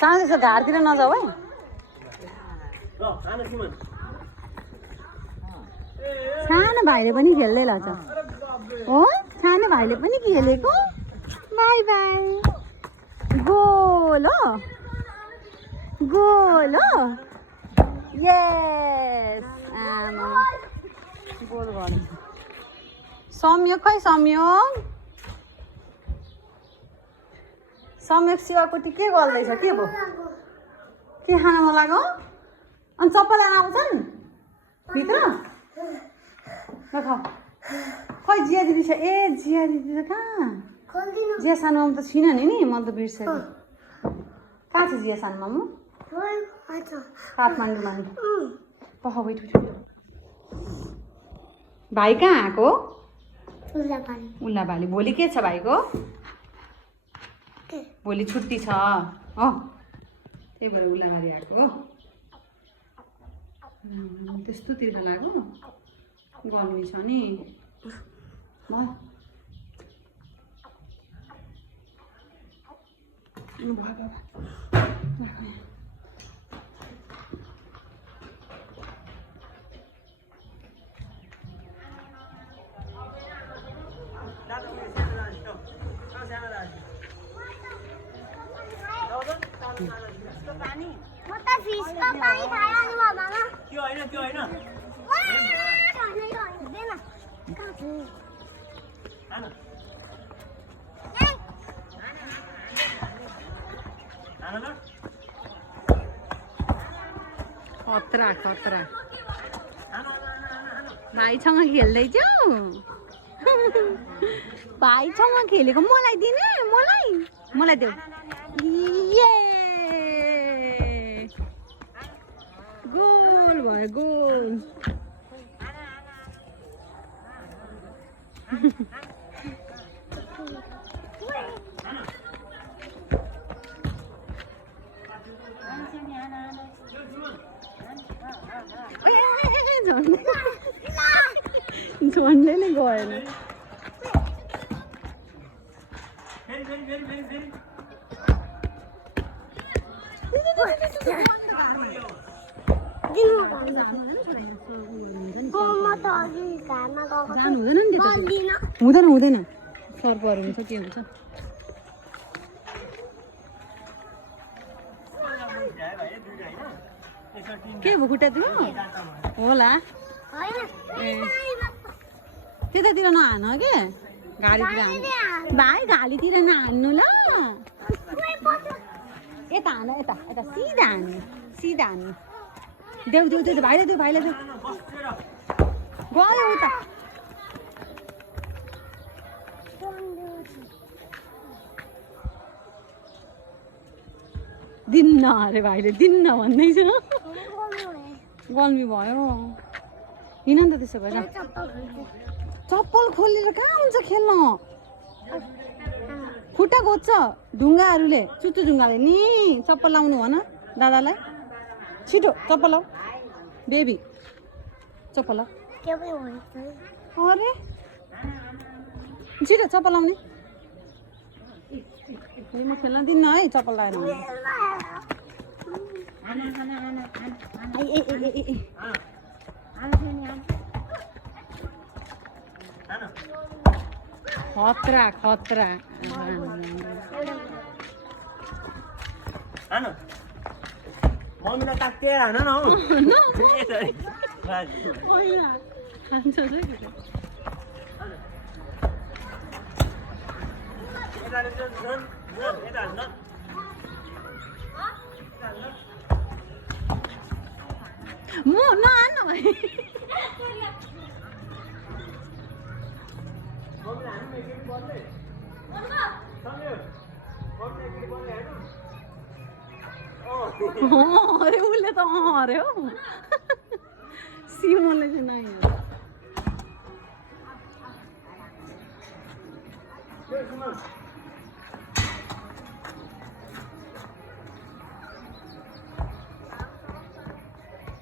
साँझ घारतिर नजाऊ है। सानो भाइले पनि खेल्दै लाग्छ हो। सानो भाइले पनि खेलेको। By by. गोल हो गोल हो। यस गोल गर्नु। संयोग खै संयोग संयोग शिवकोटी के गर्दैछ के भयो के खान मन लाग्यो। अनि चप्पल आउँछन् भित्र नखाऊ। खै जिया दिदी छ ए जिया दिदी त कहाँ जिया सानोमा त छिन नि म त बिर्सेको। कहाँ छ जिया सानो मामु काठमाडौँमा नि पख वेट भाइ कहाँ आएको उल्लाबाली। भोलि के छ भाइको भोलि छुट्टी छ हो त्यही भएर उल्लाबारी आएको हो। त्यस्तोतिर लाग्यो गर्मी छ नि खतरा खतरा भाइसँग खेल्दैछौ। भाइसँग खेलेको मलाई दिने मलाई देऊ। ये गोल भयो गोल। झन्डै नै गएन। हुँदैन हुँदैन सर्पहरू हुन्छ के हुन्छ। के भयो खुट्टा तिम्रो होला ए त्यतातिर नहान के गाडीतिर भाइ गाडीतिर नहान्नु ल। यता हान यता यता सिधा हान्नु सिधा हान्नु। देऊ देऊ देऊ भाइलाई देऊ भाइलाई देऊ गयो उता। दिन्न अरे भाइले दिन्न भन्दैछ। गल्मी भयो हिँड नि त त्यसो भएर। चप्पल खोलेर कहाँ हुन्छ खेल्न खुट्टा खोज्छ ढुङ्गाहरूले चुच्चो ढुङ्गाले नि। चप्पल लाउनु भन दादालाई छिटो चप्पल लाऊ बेबी चप्पल लाऊ। अरे छिटो चप्पल लाउने। म खेल्न दिन्न है चप्पल लगाएर। खतरा खतरा मम्मीलाई ताक्दै हान न हौ। म नहान्नु अरे उसले त अरे हो सिमोले चाहिँ नै